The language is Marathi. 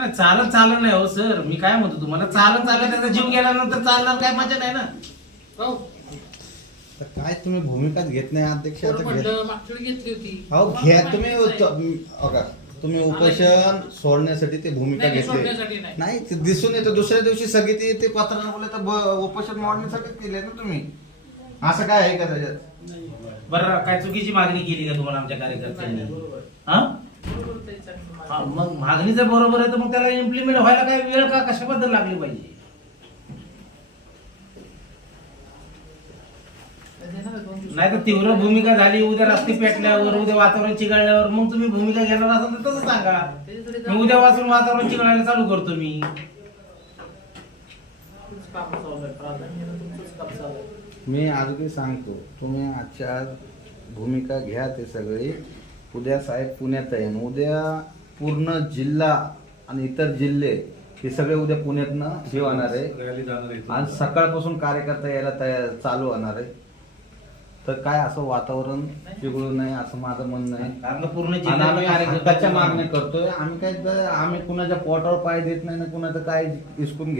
नाही, चालत चालत नाही हो सर. मी काय म्हणतो तुम्हाला? चालत चालत त्याचा जीव गेल्यानंतर चालणार काय? मजा नाही ना. हो. तर काय तुम्ही भूमिकाच घेत नाही अध्यक्ष? मागच्या वेळी घेतली होती. अहो घ्या तुम्ही त- हो? तुम्ही उपोषण सोडण्यासाठी ते भूमिका नाही, नाही, घेतली. सोडण्यासाठी नाही. नाही ते दिसून येतं. दुसऱ्या दिवशी सगळी ते ते पत्राला बोलले तर ब- उपोषण मोडण्यासाठी केले ना तुम्ही. असं काय आहे का त्याच्यात? बरं काय चुकीची मागणी केली का तुम्हाला आमच्या कार्यकर्त्यांनी? हा? हा. मग मागणी जर बरोबर आहे तर मग त्याला इम्प्लिमेंट व्हायला काय वेळ का कशाबद्दल लागली पाहिजे. नाही तर तीव्र भूमिका झाली उद्या रस्ते पेटल्यावर उद्या वातावरण चिघळल्यावर मग तुम्ही भूमिका घेणार असाल तर तसं सांगा उद्या वाचून वातावरण चिघळायला चालू करतो मी मी आजही सांगतो तुम्ही आजच्या आज भूमिका घ्या ते सगळे उद्या साहेब पुण्यात आहे. आणि उद्या पूर्ण जिल्हा आणि इतर जिल्हे हे सगळे उद्या पुण्यातनं हे होणार आहे. आणि सकाळपासून कार्यकर्ता यायला तयार चालू होणार आहे. तर काय असं वातावरण बिघडू नये असं माझं म्हणणं आहे. कारण का पूर्ण आणि जिल्ह्यात आम्ही कार्यकर्ते- हक्काच्या मागण्या करतोय. आम्ही काय आम्ही कुणाच्या पोटावर पाय देत नाही ना कुणाचं काय इसकून घेत